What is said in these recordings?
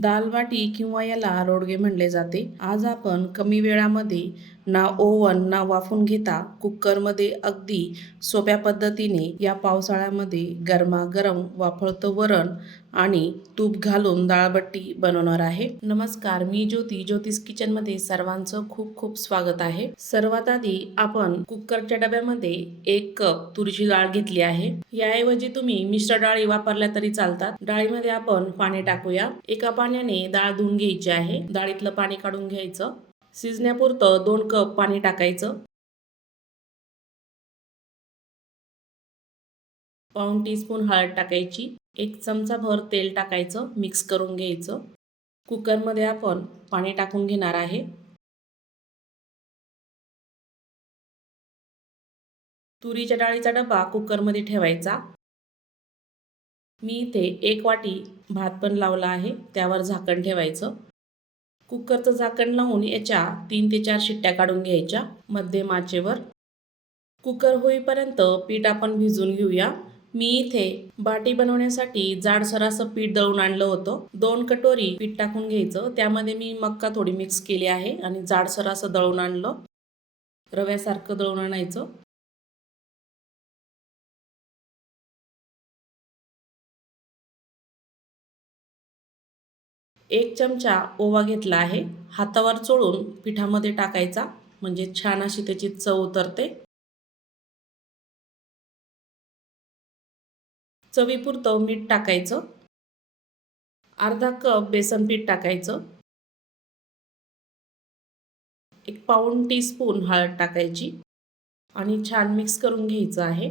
दालबाटी किंवा याला रोडगे म्हणले जाते. आज आपण कमी वेळामध्ये ना ओव्हन ना वाफून घेता कुकरमध्ये अगदी सोप्या पद्धतीने या पावसाळ्यामध्ये गरमागरम वाफळतं वरण आणि तूप घालून दाळबट्टी बनवणार आहे. नमस्कार मी ज्योती ज्योतिष किचनमध्ये सर्वांचं खूप खूप स्वागत आहे. सर्वात आधी आपण कुकरच्या डब्यामध्ये एक कप तुरीची डाळ घेतली आहे. याऐवजी तुम्ही मिश्र डाळी वापरल्या तरी चालतात. डाळीमध्ये आपण पाणी टाकूया. एका पाण्याने डाळ धुवून घ्यायची आहे. डाळीतलं पाणी काढून घ्यायचं. शिजण्यापुरतं दोन कप पाणी टाकायचं. पाऊण टीस्पून हळद टाकायची. एक चमचा भर तेल टाकायचं मिक्स करून घ्यायचं. कुकरमध्ये आपण पाणी टाकून घेणार आहे. तुरीच्या डाळीचा डबा कुकरमध्ये ठेवायचा. मी इथे एक वाटी भात पण लावला आहे त्यावर झाकण ठेवायचं. कुकरचं झाकण लावून याच्या तीन ते चार शिट्ट्या काढून घ्यायच्या. मध्यम आचेवर कुकर होईपर्यंत पीठ आपण भिजून घेऊया. मी इथे बाटी बनवण्यासाठी जाडसर असं पीठ दळून आणलं होतं. दोन कटोरी पीठ टाकून घ्यायचं. त्यामध्ये मी मक्का थोडी मिक्स केली आहे आणि जाडसर असं दळून आणलं. रव्यासारखं दळून आणायचं. एक चमचा ओवा घेतला आहे. हातावर चोळून पिठामध्ये टाकायचा. म्हणजे छान अशी त्याची चव उतरते. चवीपुरतं मीठ टाकायचं. अर्धा कप बेसन पीठ टाकायचं. एक पाऊण टीस्पून हळद टाकायची. आणि छान मिक्स करून घ्यायचं आहे.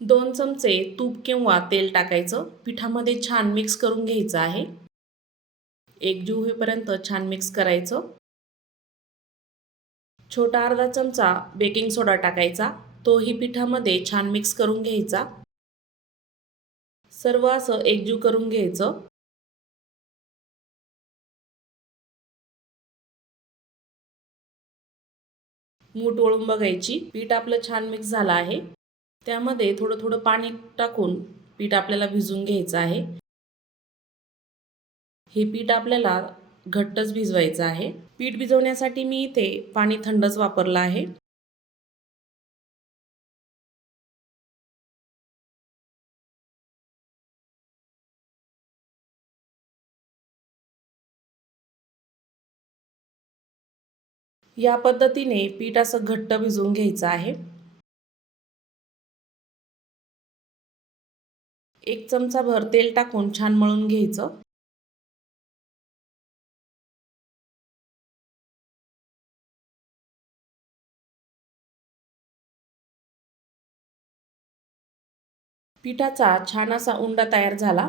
दोन चमचे तूप किंवा तेल टाकायचं. पिठामध्ये छान मिक्स करून घ्यायचं आहे. एकजीव होईपर्यंत छान मिक्स करायचं. छोटा अर्धा चमचा बेकिंग सोडा टाकायचा. तोही पिठामध्ये छान मिक्स करून घ्यायचा. सर्व असं एकजीव करून घ्यायचं. मूठ वळून बघायची. पीठ आपलं छान मिक्स झालं आहे. त्यामध्ये थोडं थोडं पाणी टाकून पीठ आपल्याला भिजून घ्यायचं आहे. हे पीठ आपल्याला घट्टच भिजवायचं आहे. पीठ भिजवण्यासाठी मी इथे पाणी थंडच वापरलं आहे. या पद्धतीने पीठ असं घट्ट भिजवून घ्यायचं आहे. एक चमचा भर तेल टाकून छान मळून घ्यायचं. पिठाचा छान असा उंडा तयार झाला.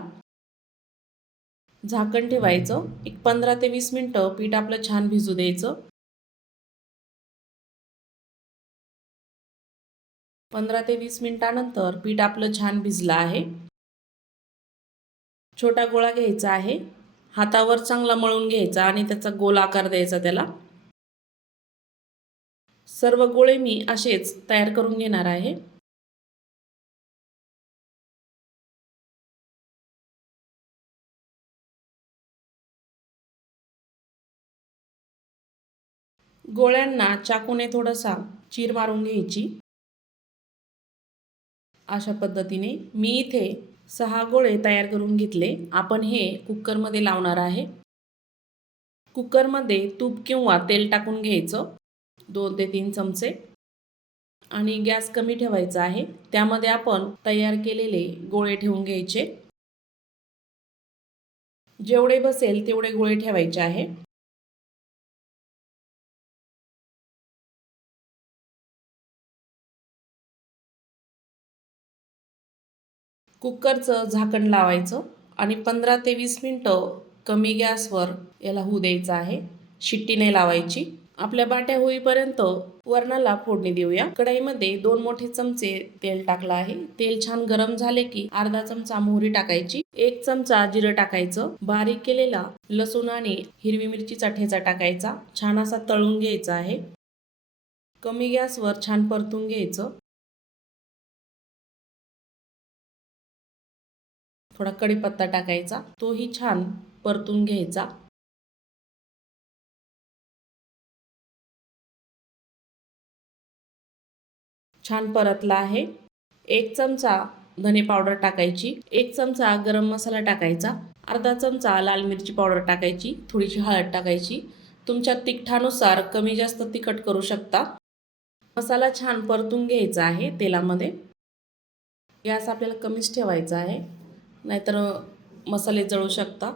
झाकण ठेवायचं. एक पंधरा ते वीस मिनटं पीठ आपलं छान भिजू द्यायचं. पंधरा ते वीस मिनिटानंतर पीठ आपलं छान भिजलं आहे. छोटा गोळा घ्यायचा आहे. हातावर चांगला मळून घ्यायचा आणि त्याचा गोल आकार द्यायचा त्याला. सर्व गोळे मी असेच तयार करून घेणार आहे. गोळ्यांना चाकूने थोडासा चीर मारून घ्यायची. अशा पद्धतीने मी इथे सहा गोळे तयार करून घेतले. आपण हे कुकरमध्ये लावणार आहे. कुकरमध्ये तूप किंवा तेल टाकून घ्यायचं. दोन ते तीन चमचे. आणि गॅस कमी ठेवायचा आहे. त्यामध्ये आपण तयार केलेले गोळे ठेवून घ्यायचे. जेवढे बसेल तेवढे गोळे ठेवायचे आहे. कुकरचं झाकण लावायचं आणि पंधरा ते वीस मिनटं कमी गॅसवर याला होऊ द्यायचं आहे. शिट्टीने लावायची. आपल्या बाट्या होईपर्यंत वरणाला फोडणी देऊया. कढाईमध्ये दोन मोठे चमचे तेल टाकलं आहे. तेल छान गरम झाले की अर्धा चमचा मोहरी टाकायची. एक चमचा जिरं टाकायचं. बारीक केलेला लसूण आणि हिरवी मिरचीचा ठेचा टाकायचा. छान असा तळून घ्यायचा आहे. कमी गॅसवर छान परतून घ्यायचं. थोडा कढीपत्ता टाकायचा. तोही छान परतून घ्यायचा. छान परतला आहे. एक चमचा धने पावडर टाकायची. एक चमचा गरम मसाला टाकायचा. अर्धा चमचा लाल मिरची पावडर टाकायची. थोडीशी हळद टाकायची. तुमच्या तिखटानुसार कमी जास्त तिखट करू शकता. मसाला छान परतून घ्यायचा आहे तेलामध्ये. गॅस आपल्याला कमीच ठेवायचा आहे. नाहीतर मसाले जळू शकता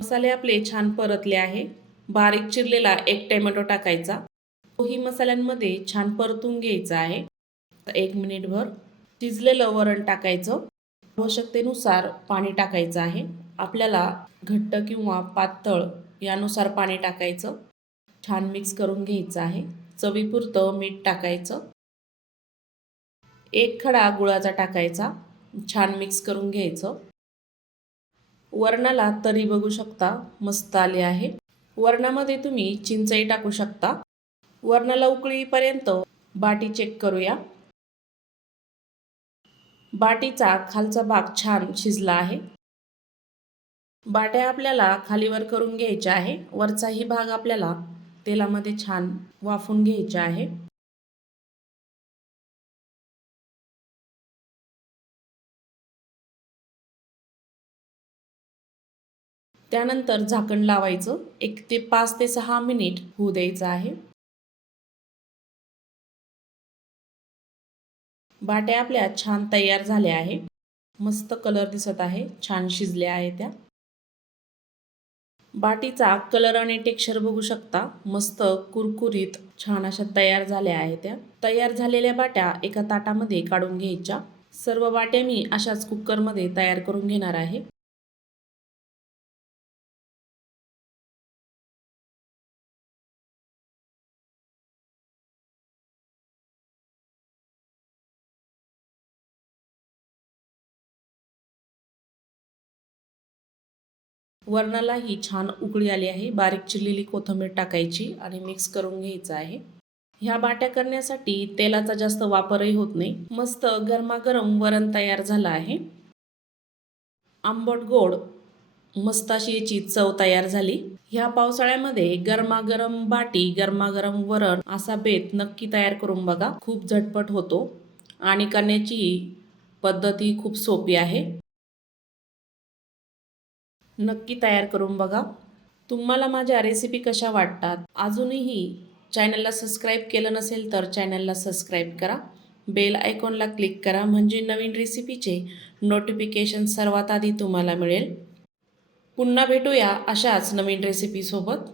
मसाले आपले छान परतले आहे. बारीक चिरलेला एक टोमॅटो टाकायचा. तोही मसाल्यांमध्ये छान परतून घ्यायचा आहे. एक मिनिटभर शिजलेलं वरण टाकायचं. आवश्यकतेनुसार पाणी टाकायचं आहे. आपल्याला घट्ट किंवा पातळ यानुसार पाणी टाकायचं. छान मिक्स करून घ्यायचं आहे. चवीपुरतं मीठ टाकायचं. एक खडा गुळाचा टाकायचा. छान मिक्स करून घ्यायचं. वरणाला तरी बघू शकता मस्त आले आहे. वरणामध्ये तुम्ही चिंचही टाकू शकता. वरणाला उकळीपर्यंत बाटी चेक करूया. बाटीचा खालचा भाग छान शिजला आहे. बाट्या आपल्याला खालीवर करून घ्यायच्या आहे. वरचाही भाग आपल्याला तेलामध्ये छान वाफून घ्यायचा आहे. त्यानंतर झाकण लावायचं. एक ते पाच ते सहा मिनिट होऊ द्यायचं आहे. बाट्या आपल्या छान तयार झाल्या आहे मस्त कलर दिसत आहे. छान शिजल्या आहे त्या. बाटीचा कलर आणि टेक्स्चर बघू शकता. मस्त कुरकुरीत छान अशा तयार झाल्या आहेत त्या. तयार झालेल्या बाट्या एका ताटामध्ये काढून घ्यायच्या. सर्व बाट्या मी अशाच कुकरमध्ये तयार करून घेणार आहे. वरणालाही छान उकळी आली आहे. बारीक चिरलेली कोथिंबीर टाकायची आणि मिक्स करून घ्यायचं आहे. ह्या बाट्या करण्यासाठी तेलाचा जास्त वापरही होत नाही. मस्त गरमागरम वरण तयार झालं आहे. आंबट गोड मस्त अशी याची चव तयार झाली. ह्या पावसाळ्यामध्ये गरमागरम बाटी गरमागरम वरण असा बेत नक्की तयार करून बघा. खूप झटपट होतो आणि करण्याची पद्धती खूप सोपी आहे. नक्की तयार करून बघा. तुम्हाला माझ्या रेसिपी कशा वाटतात? अजूनही चॅनलला सबस्क्राईब केलं नसेल तर चॅनलला सबस्क्राईब करा. बेल आयकॉनला क्लिक करा. म्हणजे नवीन रेसिपीचे नोटिफिकेशन सर्वात आधी तुम्हाला मिळेल. पुन्हा भेटूया अशाच नवीन रेसिपीसोबत